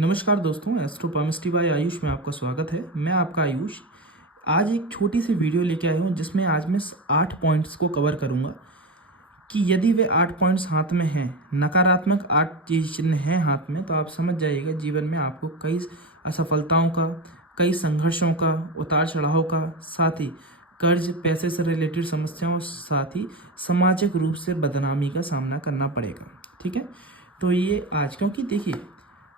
नमस्कार दोस्तों, एस्ट्रोपॉमिस्ट्री बाय आयुष में आपका स्वागत है। मैं आपका आयुष आज एक छोटी सी वीडियो लेके आया हूँ जिसमें आज मैं 8 पॉइंट्स को कवर करूँगा कि यदि वे 8 पॉइंट्स हाथ में हैं, नकारात्मक 8 चीज चिन्ह हैं हाथ में, तो आप समझ जाइएगा जीवन में आपको कई असफलताओं का, कई संघर्षों का, उतार चढ़ाव का, साथ ही कर्ज, पैसे से रिलेटेड समस्याओं, साथ ही सामाजिक रूप से बदनामी का सामना करना पड़ेगा। ठीक है, तो ये आज, क्योंकि देखिए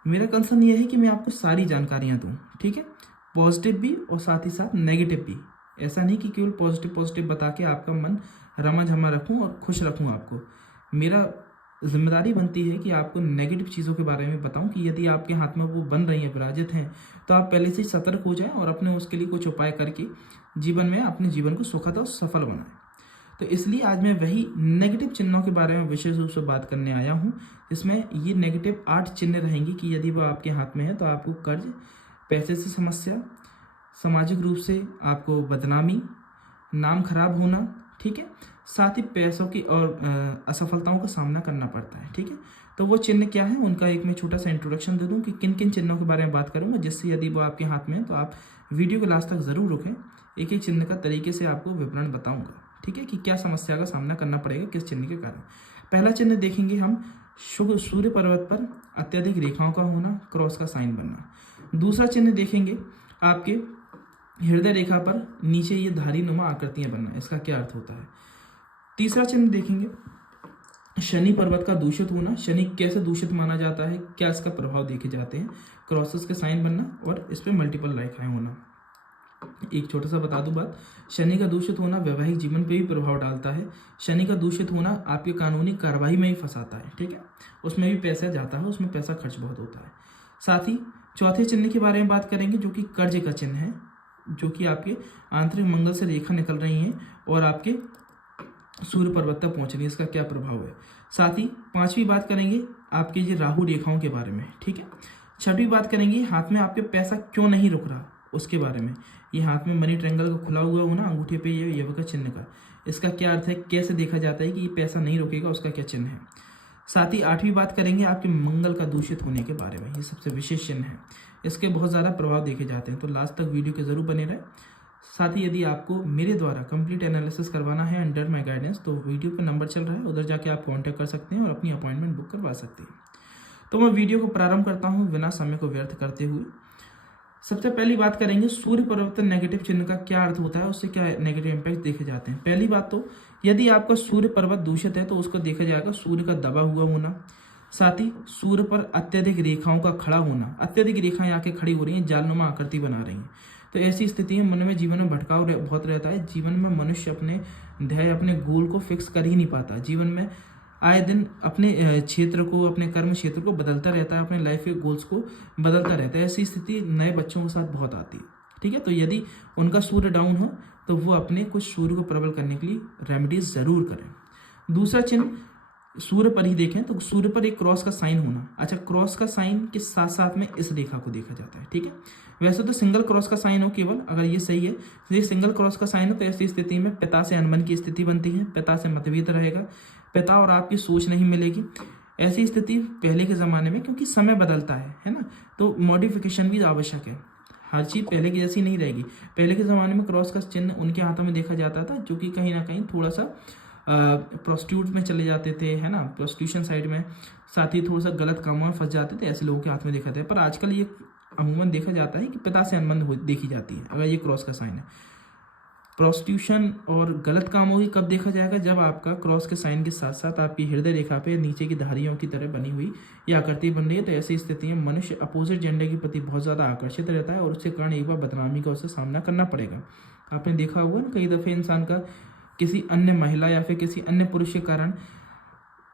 मेरा कंसर्न ये है कि मैं आपको सारी जानकारियां दूं, ठीक है, पॉजिटिव भी और साथ ही साथ नेगेटिव भी। ऐसा नहीं कि केवल पॉजिटिव पॉजिटिव बता के आपका मन रमा झमा रखूं और खुश रखूं आपको। मेरा जिम्मेदारी बनती है कि आपको नेगेटिव चीज़ों के बारे में बताऊं कि यदि आपके हाथ में वो बन रही हैं, विराजित हैं, तो आप पहले से ही सतर्क हो जाएं और अपने उसके लिए कुछ उपाय करके जीवन में अपने जीवन को सुखद और सफल बनाएं। तो इसलिए आज मैं वही नेगेटिव चिन्हों के बारे में विशेष रूप से बात करने आया हूँ, जिसमें ये नेगेटिव 8 चिन्ह रहेंगी कि यदि वो आपके हाथ में है तो आपको कर्ज, पैसे से समस्या, सामाजिक रूप से आपको बदनामी, नाम खराब होना, ठीक है, साथ ही पैसों की और असफलताओं का सामना करना पड़ता है। ठीक है, तो वो चिन्ह क्या है उनका एक मैं छोटा सा इंट्रोडक्शन दे दूं कि किन किन चिन्हों के बारे में बात करूंगा, जिससे यदि वो आपके हाथ में है तो आप वीडियो के लास्ट तक जरूर रुकें। एक एक चिन्ह का तरीके से आपको विवरण बताऊंगा, ठीक है, कि क्या समस्या का सामना करना पड़ेगा किस चिन्ह के कारण। पहला चिन्ह देखेंगे हम, सूर्य पर्वत पर अत्यधिक रेखाओं का होना, क्रॉस का साइन बनना। दूसरा चिन्ह देखेंगे आपके हृदय रेखा पर नीचे ये धारी नुमा आकृतियां बनना, इसका क्या अर्थ होता है। तीसरा चिन्ह देखेंगे शनि पर्वत का दूषित होना, शनि कैसे दूषित माना जाता है, क्या इसका प्रभाव देखे जाते हैं, क्रॉसेस के साइन बनना और इस पर मल्टीपल रेखाएं होना। एक छोटा सा बता दूं बात, शनि का दूषित होना वैवाहिक जीवन पे भी प्रभाव डालता है। शनि का दूषित होना आपके कानूनी कार्रवाई में ही फंसाता है, ठीक है, उसमें भी पैसा जाता है, उसमें पैसा खर्च बहुत होता है। साथ ही चौथे चिन्ह के बारे में बात करेंगे जो कि कर्ज का चिन्ह है, जो कि आपके आंतरिक मंगल से रेखा निकल रही है और आपके सूर्य पर्वत तक पहुंच रही है, इसका क्या प्रभाव है। साथ ही पांचवी बात करेंगे आपके ये राहु रेखाओं के बारे में, ठीक है। छठवीं बात करेंगे हाथ में आपके पैसा क्यों नहीं रुक रहा, उसके बारे में। ये हाथ में मनी ट्रायंगल का खुला हुआ होना, अंगूठे पे ये युवक का चिन्ह का, इसका क्या अर्थ है, कैसे देखा जाता है कि ये पैसा नहीं रुकेगा, उसका क्या चिन्ह है। साथ ही आठवीं बात करेंगे आपके मंगल का दूषित होने के बारे में, ये सबसे विशेष चिन्ह है, इसके बहुत ज़्यादा प्रभाव देखे जाते हैं, तो लास्ट तक वीडियो के जरूर बने रहे। साथ ही यदि आपको मेरे द्वारा कंप्लीट एनालिसिस करवाना है अंडर माई गाइडेंस, तो वीडियो पे नंबर चल रहा है, उधर जाके आप कांटेक्ट कर सकते हैं और अपनी अपॉइंटमेंट बुक करवा सकते हैं। तो मैं वीडियो को प्रारंभ करता हूँ बिना समय को व्यर्थ करते हुए। सबसे पहली बात करेंगे सूर्य परिवर्तन नेगेटिव चिन्ह का क्या अर्थ होता है, उससे क्या नेगेटिव इंपैक्ट देखे जाते हैं। पहली बात तो यदि आपका सूर्य पर्वत दूषित है तो उसको देखा जाएगा सूर्य का दबा हुआ होना, साथ ही सूर्य पर अत्यधिक रेखाओं का खड़ा होना, अत्यधिक रेखाएं आके खड़ी हो रही हैं, जालनुमा आकृति बना रही हैं, तो ऐसी स्थिति में मन में जीवन में भटकाव बहुत रहता है। जीवन में मनुष्य अपने ध्येय, अपने गोल को फिक्स कर ही नहीं पाता, जीवन में आए दिन अपने क्षेत्र को, अपने कर्म क्षेत्र को बदलता रहता है, अपने लाइफ के गोल्स को बदलता रहता है। ऐसी स्थिति नए बच्चों के साथ बहुत आती है, ठीक है। तो यदि उनका सूर्य डाउन हो तो वो अपने कुछ सूर्य को प्रबल करने के लिए रेमेडीज जरूर करें। दूसरा चिन्ह सूर्य पर ही देखें तो सूर्य पर एक क्रॉस का साइन होना। अच्छा, क्रॉस का साइन के साथ साथ में इस रेखा को देखा जाता है, ठीक है। वैसे तो सिंगल क्रॉस का साइन हो केवल, अगर ये सही है तो ये सिंगल क्रॉस का साइन हो, तो ऐसी स्थिति में पिता से अनबन की स्थिति बनती है, पिता से मतभेद रहेगा, पिता और आपकी सोच नहीं मिलेगी। ऐसी स्थिति पहले के ज़माने में, क्योंकि समय बदलता है ना, तो मॉडिफिकेशन भी आवश्यक है, हर चीज़ पहले की जैसी नहीं रहेगी। पहले के ज़माने में क्रॉस का चिन्ह उनके हाथों में देखा जाता था जो कि कहीं ना कहीं थोड़ा सा प्रोस्टिट्यूट में चले जाते थे, है ना, प्रोस्टिट्यूशन साइड में, साथ ही थोड़ा सा गलत कामों में फंस जाते थे, ऐसे लोगों के हाथ में देखा था। पर आजकल ये अमूमन देखा जाता है कि पिता से अनबन देखी जाती है अगर ये क्रॉस का साइन है। प्रोस्टिट्यूशन और गलत कामों की कब देखा जाएगा, जब आपका क्रॉस के साइन के साथ साथ आपकी हृदय रेखा पे नीचे की धारियों की तरह बनी हुई या आकृति बन रही है, तो ऐसी स्थिति में मनुष्य अपोजिट जेंडर के प्रति बहुत ज़्यादा आकर्षित रहता है और उसके कारण एक बार बदनामी का उससे सामना करना पड़ेगा। आपने देखा होगा ना, कई दफ़े इंसान का किसी अन्य महिला या फिर किसी अन्य पुरुष के कारण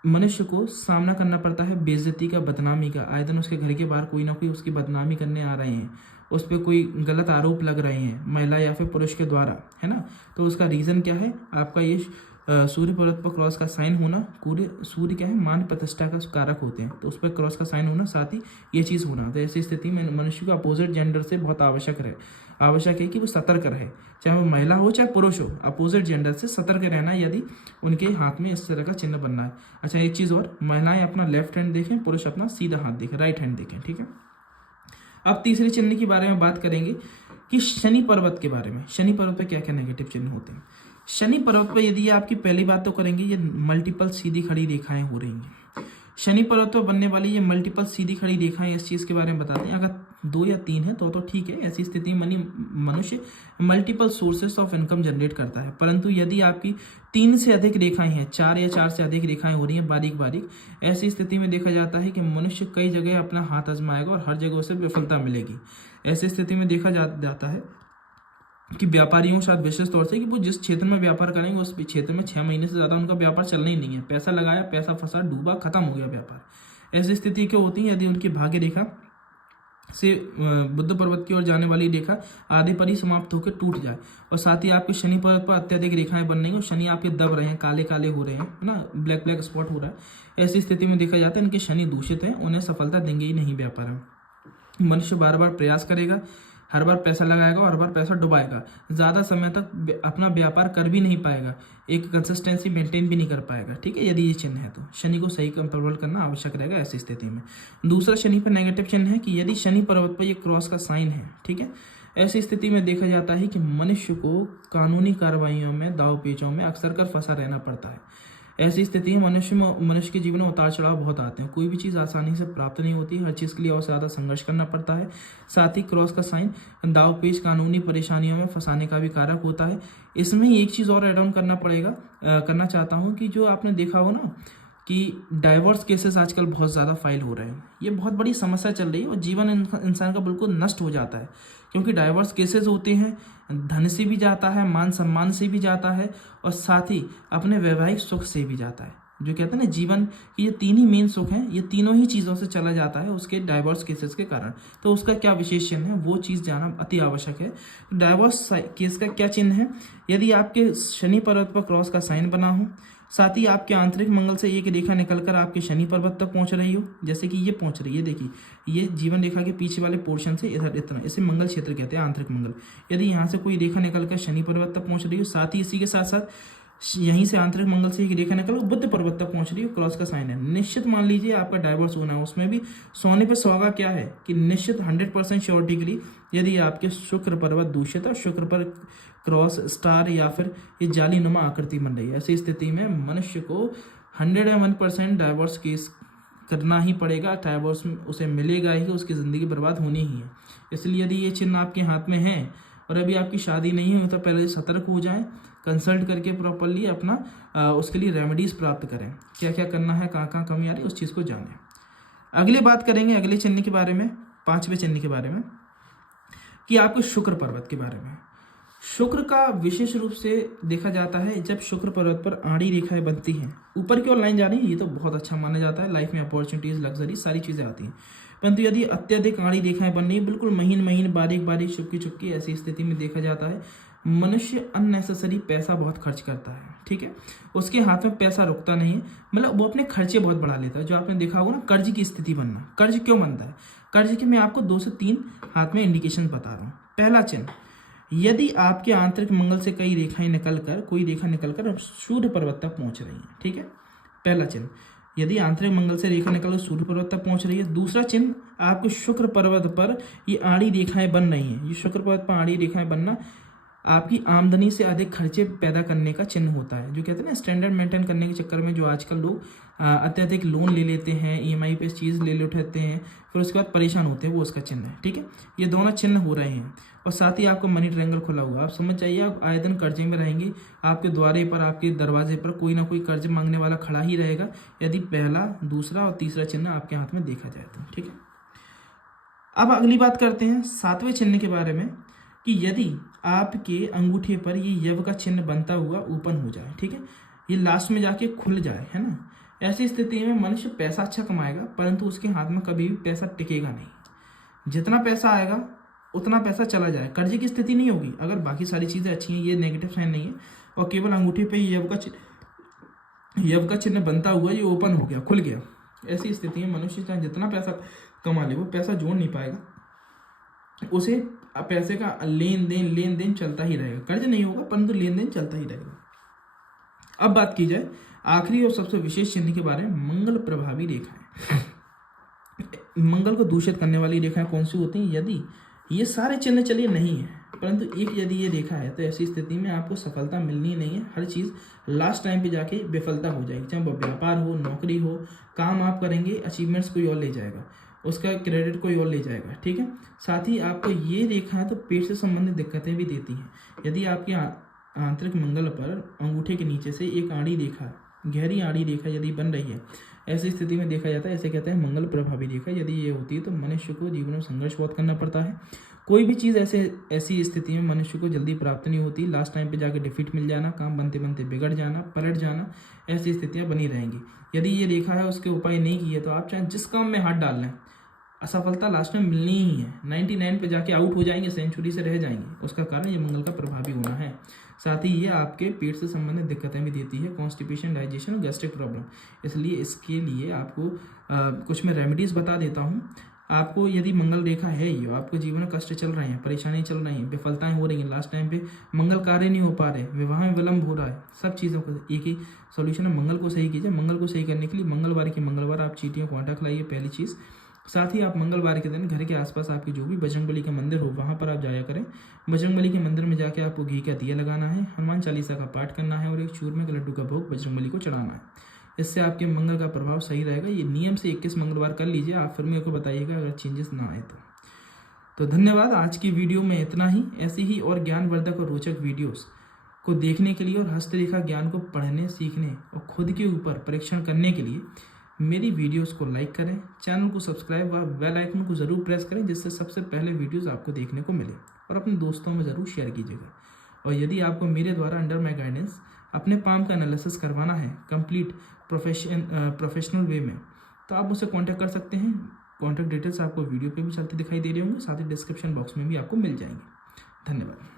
मनुष्य को सामना करना पड़ता है बेइज्जती का, बदनामी का। आए दिन उसके घर के बाहर कोई ना कोई उसकी बदनामी करने आ रहे हैं, उस पर कोई गलत आरोप लग रहे हैं महिला या फिर पुरुष के द्वारा, है ना। तो उसका रीज़न क्या है, आपका ये सूर्य पर्वत पर क्रॉस का साइन होना। सूर्य क्या है, मान प्रतिष्ठा का कारक होते हैं, तो उस पर क्रॉस का साइन होना, साथ ही ये चीज़ होना। तो ऐसी स्थिति में मनुष्य को अपोजिट जेंडर से बहुत आवश्यक है कि वो सतर्क रहे, चाहे वो महिला हो चाहे पुरुष हो, अपोजिट जेंडर से सतर्क रहना यदि उनके हाथ में इस तरह का चिन्ह बनना है। अच्छा, एक चीज़ और, महिलाएं अपना लेफ्ट हैंड देखें, पुरुष अपना सीधा हाथ देखें, राइट हैंड देखें, ठीक है। अब तीसरे चिन्ह के बारे में बात करेंगे कि शनि पर्वत के बारे में। शनि पर्वत पे क्या क्या नेगेटिव चिन्ह होते हैं। शनि पर्वत पर यदि आपकी पहली बात तो करेंगे, ये मल्टीपल सीधी खड़ी रेखाएं हो रही हैं। शनि पर्वत पर बनने वाली ये मल्टीपल सीधी खड़ी रेखाएं इस चीज के बारे में बताते हैं, अगर 2 या 3 है तो ठीक है। ऐसी स्थिति में मनुष्य multiple sources of income generate करता है। परंतु यदि आपकी 3 से अधिक रेखाएं हैं, 4 या 4 से अधिक रेखाएं हो रही हैं बारीक बारीक, ऐसी स्थिति में देखा जाता है कि मनुष्य कई जगह अपना हाथ आजमाएगा और हर जगह उसे विफलता मिलेगी। ऐसी स्थिति में देखा जाता है कि व्यापारियों के साथ विशेष तौर से कि वो जिस क्षेत्र में व्यापार करेंगे उस क्षेत्र में 6 महीने से ज़्यादा उनका व्यापार चलना ही नहीं है। पैसा लगाया, पैसा फंसा, डूबा, खत्म हो गया व्यापार। ऐसी स्थिति क्या होती है, यदि उनकी भाग्य रेखा से बुध पर्वत की ओर जाने वाली रेखा आधे पर ही समाप्त होकर टूट जाए और साथ ही आपके शनि पर्वत पर अत्यधिक रेखाएं बन रही हैं और शनि आपके दब रहे हैं, काले काले हो रहे हैं ना, ब्लैक ब्लैक स्पॉट हो रहा है। ऐसी स्थिति में देखा जाता है इनके शनि दूषित हैं, उन्हें सफलता देंगे ही नहीं व्यापार में। मनुष्य बार बार प्रयास करेगा, हर बार पैसा लगाएगा और हर बार पैसा डुबाएगा, ज़्यादा समय तक अपना व्यापार कर भी नहीं पाएगा, एक कंसिस्टेंसी मेंटेन भी नहीं कर पाएगा। ठीक है, यदि ये चिन्ह है तो शनि को सही प्रबल करना आवश्यक रहेगा ऐसी स्थिति में। दूसरा शनि पर नेगेटिव चिन्ह है कि यदि शनि पर्वत पर ये क्रॉस का साइन है, ठीक है, ऐसी स्थिति में देखा जाता है कि मनुष्य को कानूनी कार्रवाइयों में, दाव पेचों में अक्सर कर फंसा रहना पड़ता है। ऐसी स्थिति में मनुष्य के जीवन में उतार चढ़ाव बहुत आते हैं, कोई भी चीज़ आसानी से प्राप्त नहीं होती, हर चीज़ के लिए और ज़्यादा संघर्ष करना पड़ता है। साथ ही क्रॉस का साइन दाव पेच, कानूनी परेशानियों में फंसाने का भी कारक होता है। इसमें एक चीज़ और एड ऑन करना चाहता हूँ कि जो आपने देखा हो ना कि डाइवोर्स केसेस आजकल बहुत ज़्यादा फाइल हो रहे हैं, ये बहुत बड़ी समस्या चल रही है और जीवन इंसान का बिल्कुल नष्ट हो जाता है, क्योंकि डाइवोर्स केसेस होते हैं, धन से भी जाता है, मान सम्मान से भी जाता है और साथ ही अपने वैवाहिक सुख से भी जाता है। जो कहते हैं ना जीवन की ये 3 ही मेन सुख हैं, ये तीनों ही चीज़ों से चला जाता है उसके डाइवोर्स केसेस के कारण। तो उसका क्या विशेष चिन्ह है वो चीज़ जानना अति आवश्यक है। डाइवोर्स केस का क्या चिन्ह है, यदि आपके शनि पर्वत पर क्रॉस का साइन बना हो, साथ ही आपके आंतरिक मंगल से एक रेखा निकलकर आपके शनि पर्वत तक पहुंच रही हो, जैसे कि ये पहुंच रही है, देखिए ये जीवन रेखा के पीछे वाले पोर्शन से इधर इतना, इसे मंगल क्षेत्र कहते हैं, आंतरिक मंगल। यदि यहाँ से कोई रेखा निकलकर शनि पर्वत तक पहुंच रही हो, साथ ही इसी के साथ साथ यहीं से आंतरिक मंगल से एक रेखा निकल बुध पर्वत तक पहुंच रही हो, क्रॉस का साइन है, निश्चित मान लीजिए आपका डाइवोर्स होना है। उसमें भी सोने पे सुहागा क्या है कि निश्चित 100% श्योरिटी के लिए यदि आपके शुक्र पर्वत दूषित और शुक्र पर क्रॉस स्टार या फिर ये जाली नुमा आकृति बन रही है, ऐसी स्थिति में मनुष्य को 101% डाइवोर्स केस करना ही पड़ेगा। डाइवोर्स उसे मिलेगा ही, उसकी ज़िंदगी बर्बाद होनी ही है। इसलिए यदि ये चिन्ह आपके हाथ में है और अभी आपकी शादी नहीं हुई तो पहले सतर्क हो जाएं, कंसल्ट करके प्रॉपरली अपना उसके लिए रेमेडीज प्राप्त करें, क्या क्या करना है, कहाँ कहाँ कमी आ रही है, उस चीज़ को जानें। अगली बात करेंगे अगले चिन्ह के बारे में, 5वें चिन्ह के बारे में, कि आपके शुक्र पर्वत के बारे में। शुक्र का विशेष रूप से देखा जाता है जब शुक्र पर्वत पर आड़ी रेखाएं बनती हैं, ऊपर की ओर लाइन जा रही है, ये तो बहुत अच्छा माना जाता है, लाइफ में अपॉर्चुनिटीज, लग्जरी, सारी चीज़ें आती हैं। परंतु यदि अत्यधिक आड़ी रेखाएं बन रही है, बिल्कुल महीन महीन, बारीक बारीक, चुपकी चुपकी, ऐसी स्थिति में देखा जाता है मनुष्य अननेसेसरी पैसा बहुत खर्च करता है। ठीक है, उसके हाथ में पैसा रुकता नहीं है, मतलब वो अपने खर्चे बहुत बढ़ा लेता है। जो आपने देखा होगा ना, कर्ज की स्थिति बनना। कर्ज क्यों बनता है? कर्ज के मैं आपको 2 से 3 हाथ में इंडिकेशन बता रहा हूँ। पहला चिन्ह, यदि आपके आंतरिक मंगल से कोई रेखा निकलकर सूर्य पर्वत तक पहुंच रही है। ठीक है, पहला चिन्ह, यदि आंतरिक मंगल से रेखा निकलकर सूर्य पर्वत तक पहुंच रही है। दूसरा चिन्ह, आपके शुक्र पर्वत पर ये आड़ी रेखाएं बन रही हैं। ये शुक्र पर्वत पर आड़ी रेखाएं बनना आपकी आमदनी से अधिक खर्चे पैदा करने का चिन्ह होता है। जो कहते हैं ना, स्टैंडर्ड मेंटेन करने के चक्कर में जो आजकल लोग अत्यधिक लोन ले लेते हैं, EMI पे चीज़ ले उठाते हैं, फिर उसके बाद परेशान होते हैं, वो उसका चिन्ह है। ठीक है, ये दोनों चिन्ह हो रहे हैं। और साथ ही आपको मनी ट्रायंगल खुला हुआ, आप समझ जाइए, आप आए दिन कर्जे में रहेंगे, आपके द्वारे पर, आपके दरवाजे पर कोई ना कोई कर्ज मांगने वाला खड़ा ही रहेगा, यदि पहला, दूसरा और तीसरा चिन्ह आपके हाथ में देखा जाए तो। ठीक है, अब अगली बात करते हैं 7वें चिन्ह के बारे में, कि यदि आपके अंगूठे पर ये यव का चिन्ह बनता हुआ ओपन हो जाए। ठीक है, ये लास्ट में जाके खुल जाए, है ना, ऐसी स्थिति में मनुष्य पैसा अच्छा कमाएगा, परंतु उसके हाथ में कभी भी पैसा टिकेगा नहीं। जितना पैसा आएगा उतना पैसा चला जाए, कर्जे की स्थिति नहीं होगी। अगर बाकी सारी चीज़ें अच्छी हैं, ये नेगेटिव साइन नहीं है, और केवल अंगूठे पे यव का चिन्ह बनता हुआ ये ओपन हो गया, खुल गया, ऐसी स्थिति में मनुष्य चाहे जितना पैसा कमा ले, वो पैसा जोड़ नहीं पाएगा, उसे पैसे का लेन देन चलता ही रहेगा। कर्ज नहीं होगा, परंतु लेन देन चलता ही रहेगा। अब बात की जाए आखिरी और सबसे विशेष चिन्ह के बारे में, मंगल प्रभावी रेखाएं। मंगल को दूषित करने वाली रेखाएं कौन सी होती हैं? यदि ये सारे चिन्ह चलिए नहीं है, परंतु एक यदि ये रेखा है, तो ऐसी स्थिति में आपको सफलता मिलनी नहीं है। हर चीज़ लास्ट टाइम पे जाके विफलता हो जाएगी, चाहे वो व्यापार हो, नौकरी हो, काम आप करेंगे, अचीवमेंट्स कोई और ले जाएगा, उसका क्रेडिट कोई और ले जाएगा, ठीक है। साथ ही आपको ये रेखा तो पेट से संबंधित दिक्कतें भी देती हैं। यदि आपके आंतरिक मंगल पर अंगूठे के नीचे से एक आड़ी रेखा, गहरी आड़ी रेखा यदि बन रही है, ऐसी स्थिति में देखा जाता है, ऐसे कहते हैं मंगल प्रभावी रेखा। यदि ये होती है तो मनुष्य को जीवन में संघर्ष बहुत करना पड़ता है। कोई भी चीज़ ऐसी स्थिति में मनुष्य को जल्दी प्राप्त नहीं होती, लास्ट टाइम पे जाके डिफीट मिल जाना, काम बनते बनते बिगड़ जाना, पलट जाना, ऐसी स्थितियां बनी रहेंगी। यदि ये रेखा है, उसके उपाय नहीं किए तो आप चाहे जिस काम में हाथ डाल लें, असफलता लास्ट में मिलनी ही है। 99 पे जाके आउट हो जाएंगे, सेंचुरी से रह जाएंगे। उसका कारण ये मंगल का प्रभावी होना है। साथ ही ये आपके पेट से संबंधित दिक्कतें भी देती है, कॉन्स्टिपेशन, डाइजेशन और गैस्ट्रिक प्रॉब्लम। इसलिए इसके लिए आपको कुछ मैं रेमेडीज बता देता हूँ। आपको यदि मंगल रेखा है, ये आपको जीवन में कष्ट चल रहे हैं, परेशानी चल रही है, विफलताएं हो रही हैं, लास्ट टाइम पे मंगल कार्य नहीं हो पा रहे, विवाह में विलंब हो रहा है, सब चीज़ों का एक ही सोल्यूशन है, मंगल को सही कीजिए। मंगल को सही करने के लिए मंगलवार आप चींटियों को आटा खिलाइए, पहली चीज़। साथ ही आप मंगलवार के दिन घर के आसपास आपकी जो भी बजरंगबली का मंदिर हो, वहाँ पर आप जाया करें। बजरंगबली के मंदिर में जाके आपको घी का दिया लगाना है, हनुमान चालीसा का पाठ करना है और एक चूरमे के लड्डू का भोग बजरंगबली को चढ़ाना है। इससे आपके मंगल का प्रभाव सही रहेगा। ये नियम से 21 मंगलवार कर लीजिए। आप फिर मेरे को बताइएगा अगर चेंजेस ना आए तो धन्यवाद। आज की वीडियो में इतना ही। ऐसी ही और ज्ञानवर्धक और रोचक वीडियोस को देखने के लिए और हस्तरेखा ज्ञान को पढ़ने, सीखने और खुद के ऊपर परीक्षण करने के लिए मेरी वीडियोस को लाइक करें, चैनल को सब्सक्राइब और बेल आइकन को ज़रूर प्रेस करें, जिससे सबसे पहले वीडियोस आपको देखने को मिले, और अपने दोस्तों में ज़रूर शेयर कीजिएगा। और यदि आपको मेरे द्वारा अंडर माई गाइडेंस अपने पाम का एनालिसिस करवाना है कंप्लीट प्रोफेशनल वे में, तो आप मुझसे कांटेक्ट कर सकते हैं। कांटेक्ट डिटेल्स आपको वीडियो पे भी चलते दिखाई दे रहे होंगे, साथ ही डिस्क्रिप्शन बॉक्स में भी आपको मिल जाएंगे। धन्यवाद।